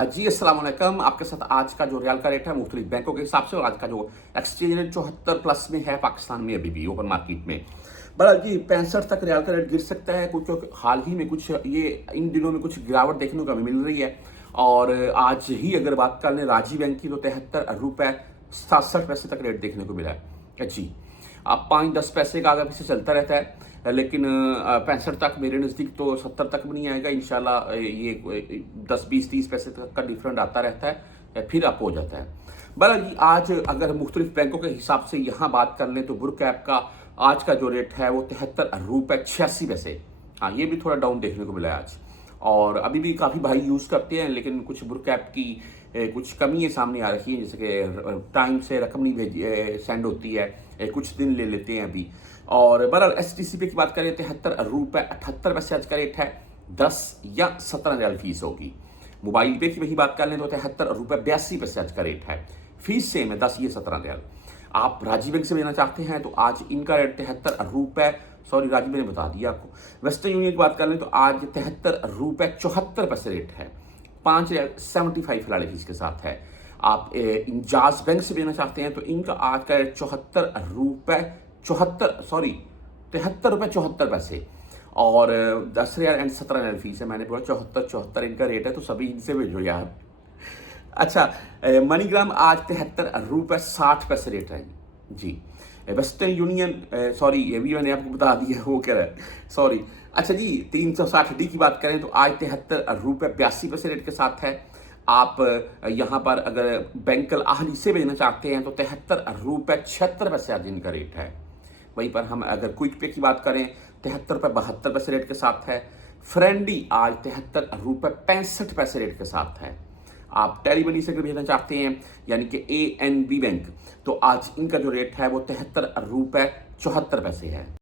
जी अस्सलाम वालेकुम। आपके साथ आज का जो रियाल का रेट है मुख्तलिफ बैंकों के हिसाब से, और आज का जो एक्सचेंज रेट 74 प्लस में है पाकिस्तान में अभी भी ओपन मार्केट में। बहरहाल जी 65 तक रियाल का रेट गिर सकता है कुछ, हाल ही में कुछ ये इन दिनों में कुछ गिरावट देखने को मिल रही है। और आज ही अगर बात कर लें राजी बैंक की तो 73 रुपये 67 पैसे तक रेट देखने को मिला है जी। अब 5-10 पैसे का आगे पीछे चलता रहता है, लेकिन 65 तक मेरे नज़दीक तो 70 तक भी नहीं आएगा इंशाल्लाह। ये 10-20-30 पैसे तक का डिफरेंट आता रहता है, फिर अप हो जाता है। बहरहाल जी आज अगर मुख्तलिफ बैंकों के हिसाब से यहाँ बात कर लें तो बुर कैप का आज का जो रेट है वो 73 रुपये 86 पैसे। हाँ, ये भी थोड़ा डाउन देखने को मिला है आज। और अभी भी काफ़ी भाई यूज़ करते हैं, लेकिन कुछ बुर कैप की कुछ कमी सामने आ रही है, जैसे कि टाइम से रकम नहीं भेज सेंड होती है, कुछ दिन ले लेते हैं अभी। और बहरहाल STC पे की बात करें 73 रुपये 78 पैसे आज का रेट है। 10 या 17 रियाल फीस होगी। मोबाइल पे की वही बात कर लें तो 73 रुपये 82 पैसे आज का रेट है। फीस सेम है 10 या 17 रियाल। आप राजी बैंक से लेना चाहते हैं तो आज इनका रेट 73 रुपये, सॉरी राजी मैंने बता दिया आपको। वेस्टर्न यूनियन की बात कर लें तो आज 73 रुपये 74 पैसे रेट है। 5 रियाल 75 फिलहाल फीस के साथ है। आप इंजाज बैंक से लेना चाहते हैं तो इनका आज का रेट 73 रुपये 74 और 10 रियाल एंड 17 रियाल फीस है। मैंने बोला 74 इनका रेट है, तो सभी इनसे भेजो यार। अच्छा, मनीग्राम आज 73 रुपये 60 पैसे रेट है जी। वेस्टर्न यूनियन, सॉरी ये भी मैंने आपको बता दिया, वो कह रहा है, सॉरी। अच्छा जी, 360D की बात करें तो आज 73 रुपये 82 पैसे रेट के साथ है। आप यहाँ पर अगर बैंक अल अहली से भेजना चाहते हैं तो 73 रुपये 76 पैसे आज इनका रेट है। वहीं पर हम अगर क्विक पे की बात करें 73 रुपये 72 पैसे रेट के साथ है। फ्रेंडी आज 73 रुपये 65 पैसे रेट के साथ है। आप टेली मनी से अगर भेजना चाहते हैं यानी कि ANB बैंक, तो आज इनका जो रेट है वो 73 रुपये 74 पैसे है।